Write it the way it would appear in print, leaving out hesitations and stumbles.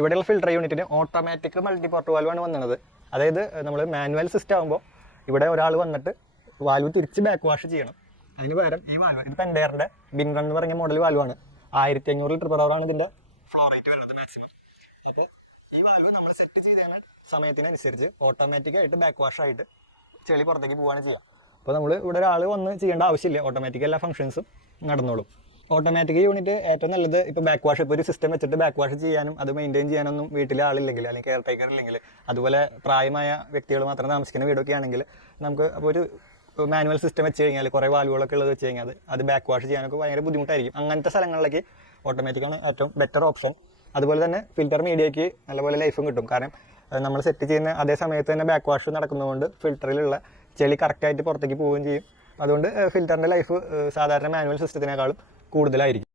ഇവിടെയുള്ള ഫിൽട്ടർ യൂണിറ്റിന് ഓട്ടോമാറ്റിക് മൾട്ടിപോർട്ട് വാൽവാണ് വന്നത്. അതായത് നമ്മൾ മാനുവൽ സിസ്റ്റം ആകുമ്പോൾ ഇവിടെ ഒരാൾ വന്നിട്ട് വാൽവ് തിരിച്ച് ബാക്ക് വാഷ് ചെയ്യണം. അതിന് പകരം ഈ വാൽവ് ഇത് പെൻഡയറിൻ്റെ ബിൻറൺ എന്ന് പറഞ്ഞ മോഡൽ വാൽവാണ്. 1500 ലിറ്റർ പെർ അവറാണ് ഇതിൻ്റെ ഫ്ലോ റേറ്റ് വരുന്നത് മാക്സിമം. അപ്പോൾ ഈ വാൽവ് നമ്മൾ സെറ്റ് ചെയ്ത സമയത്തിനനുസരിച്ച് ഓട്ടോമാറ്റിക്കായിട്ട് ബാക്ക് വാഷ് ആയിട്ട് ചെളി പുറത്തേക്ക് പോവുകയാണ് ചെയ്യുക. അപ്പോൾ നമ്മൾ ഇവിടെ ഒരാൾ വന്ന് ചെയ്യേണ്ട ആവശ്യമില്ല, ഓട്ടോമാറ്റിക് എല്ലാ ഫംഗ്ഷൻസും നടന്നോളും. ഓട്ടോമാറ്റിക് യൂണിറ്റ് ഏറ്റവും നല്ലത് ഇപ്പോൾ ബാക്ക് വാഷ്, ഇപ്പോൾ ഒരു സിസ്റ്റം വെച്ചിട്ട് ബാക്ക് വാഷ് ചെയ്യാനും അത് മെയിൻറ്റെയിൻ ചെയ്യാനൊന്നും വീട്ടിലെ ആളില്ലെങ്കിൽ അല്ലെങ്കിൽ കെയർ ടേക്കർ ഇല്ലെങ്കിൽ, അതുപോലെ പ്രായമായ വ്യക്തികൾ മാത്രം താമസിക്കുന്ന വീടൊക്കെ ആണെങ്കിൽ നമുക്ക് അപ്പോൾ ഒരു മാനുവൽ സിസ്റ്റം വെച്ച് കഴിഞ്ഞാൽ കുറേ വാൽവുകളൊക്കെ ഉള്ളത് വെച്ച് കഴിഞ്ഞാൽ അത് ബാക്ക് വാഷ് ചെയ്യാനൊക്കെ ഭയങ്കര ബുദ്ധിമുട്ടായിരിക്കും. അങ്ങനത്തെ സ്ഥലങ്ങളിലേക്ക് ഓട്ടോമാറ്റിക്കാണ് ഏറ്റവും ബെറ്റർ ഓപ്ഷൻ. അതുപോലെ തന്നെ ഫിൽറ്റർ മീഡിയയ്ക്ക് നല്ലപോലെ ലൈഫും കിട്ടും. കാരണം നമ്മൾ സെറ്റ് ചെയ്യുന്ന അതേ സമയത്ത് തന്നെ ബാക്ക് വാഷ് നടക്കുന്നതുകൊണ്ട് ഫിൽറ്ററിലുള്ള ചെളി കറക്റ്റായിട്ട് പുറത്തേക്ക് പോവുകയും ചെയ്യും. അതുകൊണ്ട് ഫിൽറ്ററിൻ്റെ ലൈഫ് സാധാരണ മാനുവൽ സിസ്റ്റത്തിനേക്കാളും കൂടുതലായിരിക്കും.